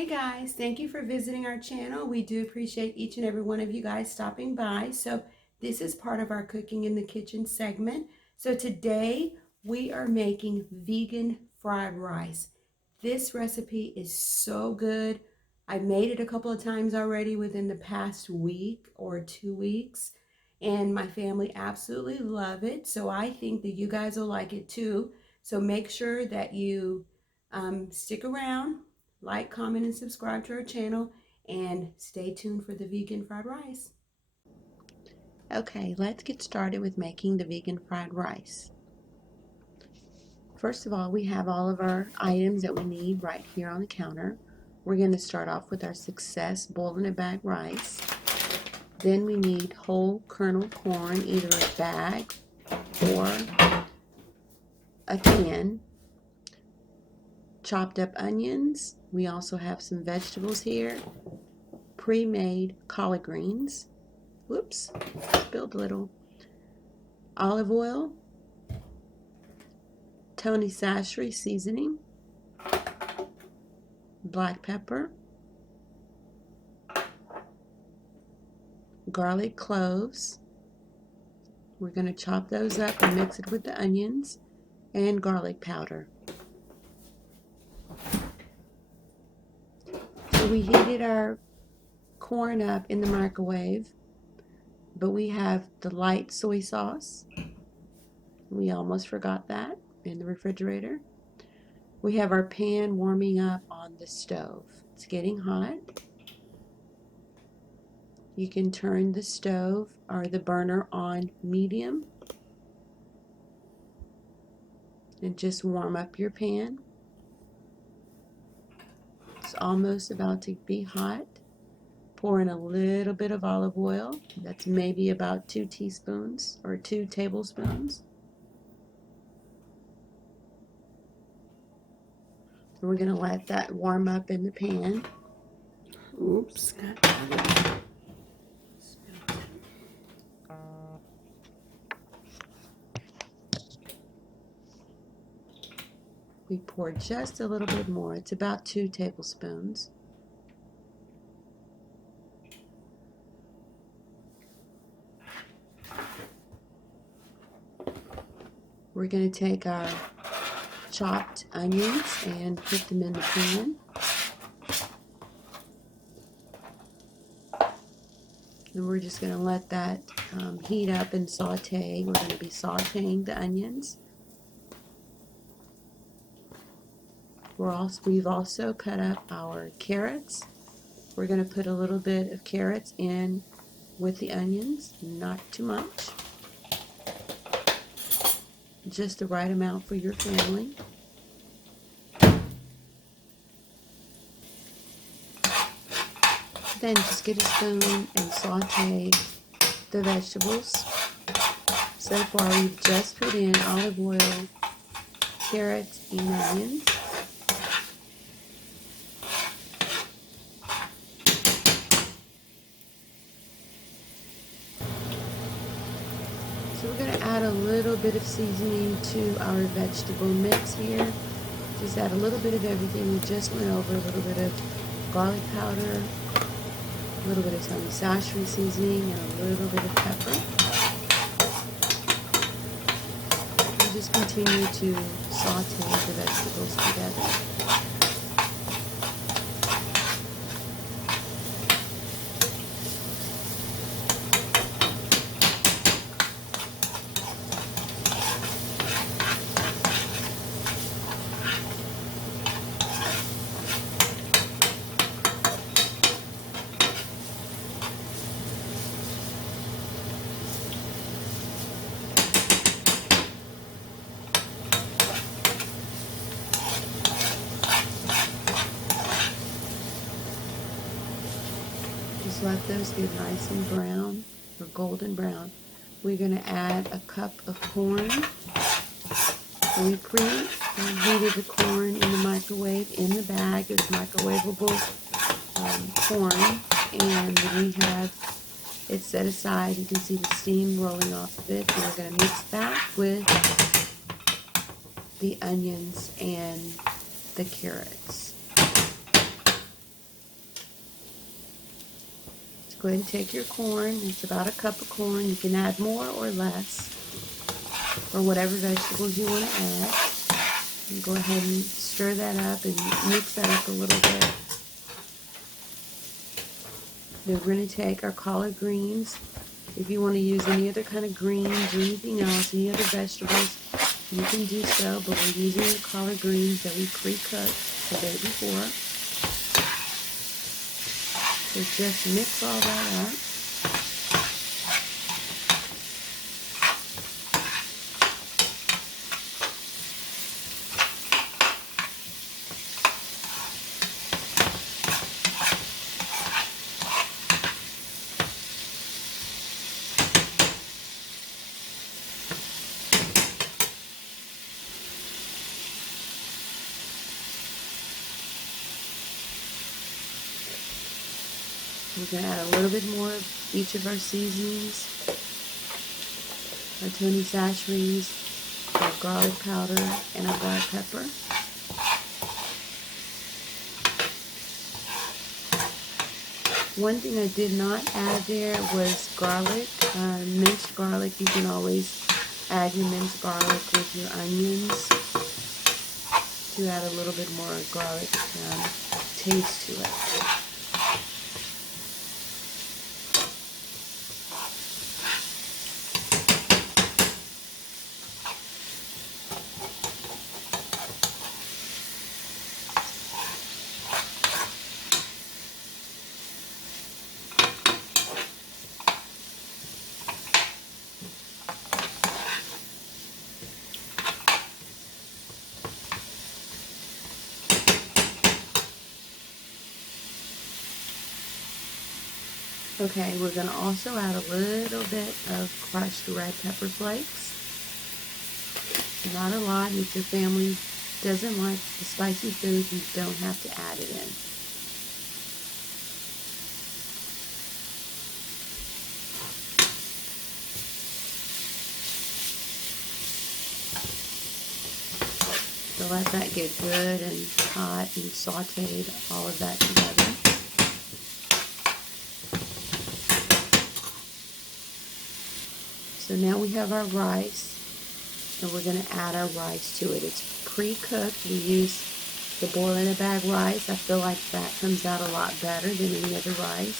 Hey guys, thank you for visiting our channel. We do appreciate each and every one of you guys stopping by. So this is part of our cooking in the kitchen segment. So today we are making vegan fried rice. This recipe is so good. I made it a couple of times already within the past week or 2 weeks, and my family absolutely love it. So I think that you guys will like it too. So make sure that you stick around. Like, comment, and subscribe to our channel, and stay tuned for the vegan fried rice. Okay, let's get started with making the vegan fried rice. First of all, we have all of our items that we need right here on the counter. We're going to start off with our Success boiled in a bag rice. Then we need whole kernel corn, either a bag or a can. Chopped up onions. We also have some vegetables here. Pre-made collard greens. Whoops, spilled a little. Olive oil. SAUTE seasoning. Black pepper. Garlic cloves. We're going to chop those up and mix it with the onions, and garlic powder. So we heated our corn up in the microwave, but we have the LITE soy sauce. We almost forgot that in the refrigerator. We have our pan warming up on the stove. It's getting hot. You can turn the stove or the burner on medium and just warm up your pan. It's almost about to be hot. Pour in a little bit of olive oil. That's maybe about 2 teaspoons or 2 tablespoons. And we're going to let that warm up in the pan. Oops, got that. We pour just a little bit more. It's about 2 tablespoons. We're going to take our chopped onions and put them in the pan. And we're just going to let that heat up and saute. We're going to be sauteing the onions. We've also cut up our carrots. We're going to put a little bit of carrots in with the onions, not too much. Just the right amount for your family. Then just get a spoon and saute the vegetables. So far we've just put in olive oil, carrots, and onions. So we're going to add a little bit of seasoning to our vegetable mix here. Just add a little bit of everything. We just went over a little bit of garlic powder, a little bit of SAUTE seasoning, and a little bit of pepper. And just continue to saute the vegetables together. Just let those get nice and brown, or golden brown. We're going to add a cup of corn. We preheated the corn in the microwave in the bag. It's microwavable corn, and we have it set aside. You can see the steam rolling off of it. And we're going to mix that with the onions and the carrots. Go ahead and take your corn. It's about a cup of corn. You can add more or less, or whatever vegetables you want to add. And go ahead and stir that up and mix that up a little bit. Then we're going to take our collard greens. If you want to use any other kind of greens or anything else, any other vegetables, you can do so, but we're using the collard greens that we pre-cooked the day before. So just mix all that up. We're going to add a little bit more of each of our seasonings. Our Tony Chachere's, our garlic powder, and our black pepper. One thing I did not add there was garlic, minced garlic. You can always add your minced garlic with your onions to add a little bit more garlic taste to it. Okay, we're going to also add a little bit of crushed red pepper flakes. Not a lot. If your family doesn't like the spicy food, you don't have to add it in. So let that get good and hot and sauteed, all of that together. So now we have our rice, and we're going to add our rice to it. It's pre-cooked. We use the boil-in-a-bag rice. I feel like that comes out a lot better than any other rice.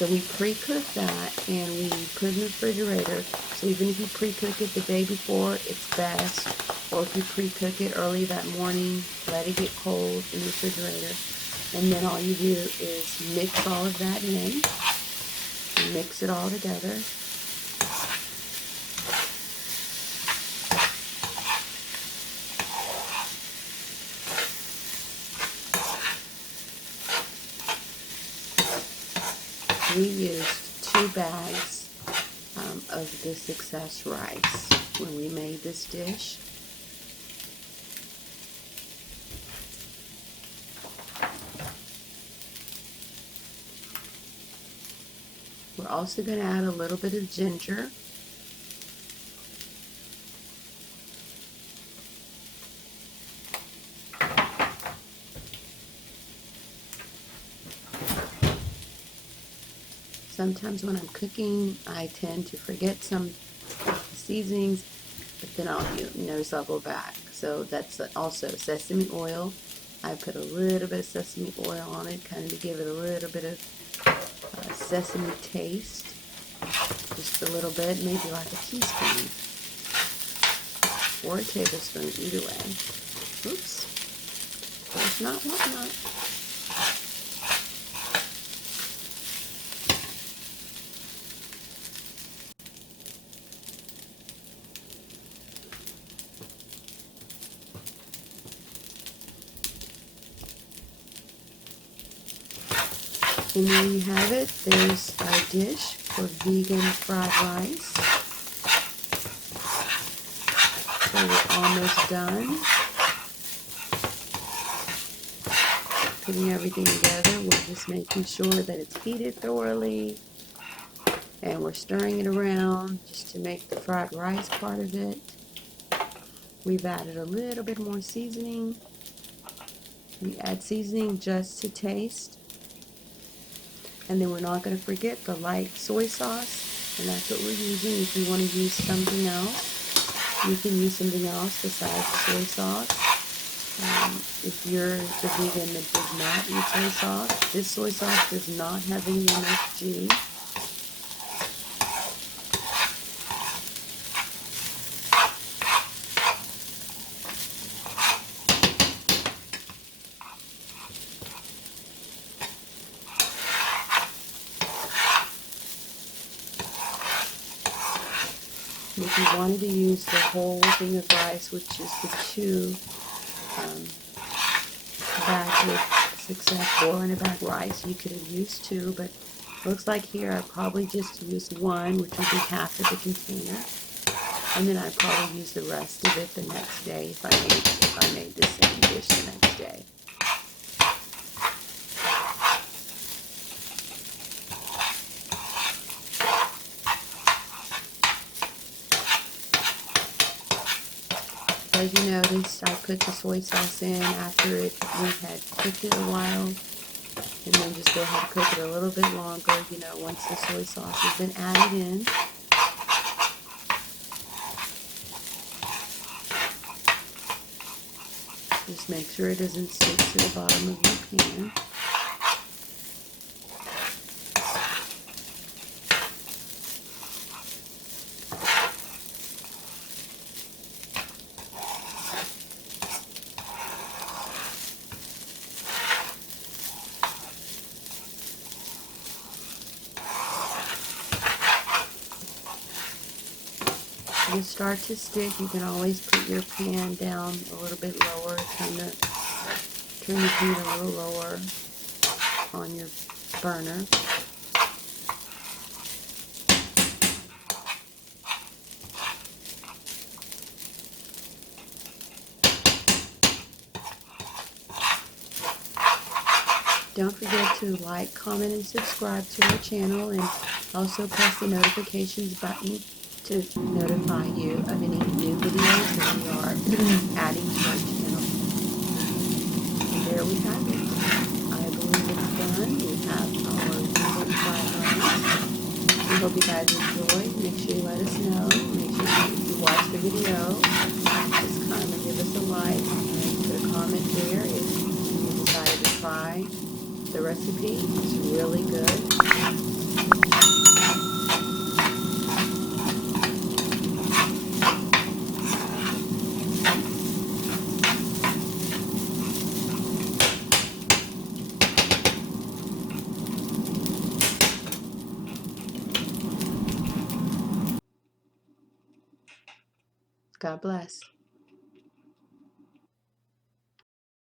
So we pre-cook that, and we put it in the refrigerator. So even if you pre-cook it the day before, it's best. Or if you pre-cook it early that morning, let it get cold in the refrigerator. And then all you do is mix all of that in, and mix it all together. We used 2 bags of the Success rice when we made this dish. We're also going to add a little bit of ginger. Sometimes when I'm cooking, I tend to forget some seasonings, but then I'll notice I'll go back. So that's also sesame oil. I put a little bit of sesame oil on it, kind of to give it a little bit of sesame taste. Just a little bit, maybe like a teaspoon or a tablespoon, either way. Oops. If not, what not? And there you have it. There's our dish for vegan fried rice. So we're almost done. Putting everything together, we're just making sure that it's heated thoroughly. And we're stirring it around just to make the fried rice part of it. We've added a little bit more seasoning. We add seasoning just to taste. And then we're not going to forget the light soy sauce, and that's what we're using. If you want to use something else, you can use something else besides soy sauce. If you're the vegan that does not eat soy sauce, this soy sauce does not have any MSG. If you wanted to use the whole thing of rice, which is the 2 bags of Success 400 bag rice, you could have used 2, but looks like here I probably just used 1, which would be half of the container, and then I probably use the rest of it the next day if I made the same dish the next day. As you noticed, I put the soy sauce in after we had cooked it a while, and then just go ahead and cook it a little bit longer, you know, once the soy sauce has been added in. Just make sure it doesn't stick to the bottom of your pan. If you start to stick, you can always put your pan down a little bit lower, turn the heat a little lower on your burner. Don't forget to like, comment, and subscribe to our channel, and also press the notifications button to notify you of any new videos that we are adding to our channel. And there we have it. I believe it's done. We have our vegan fried rice. We hope you guys enjoy. Make sure you let us know. Make sure if you watch the video, just kindly give us a like and put a comment there if you decided to try the recipe. It's really good. God bless.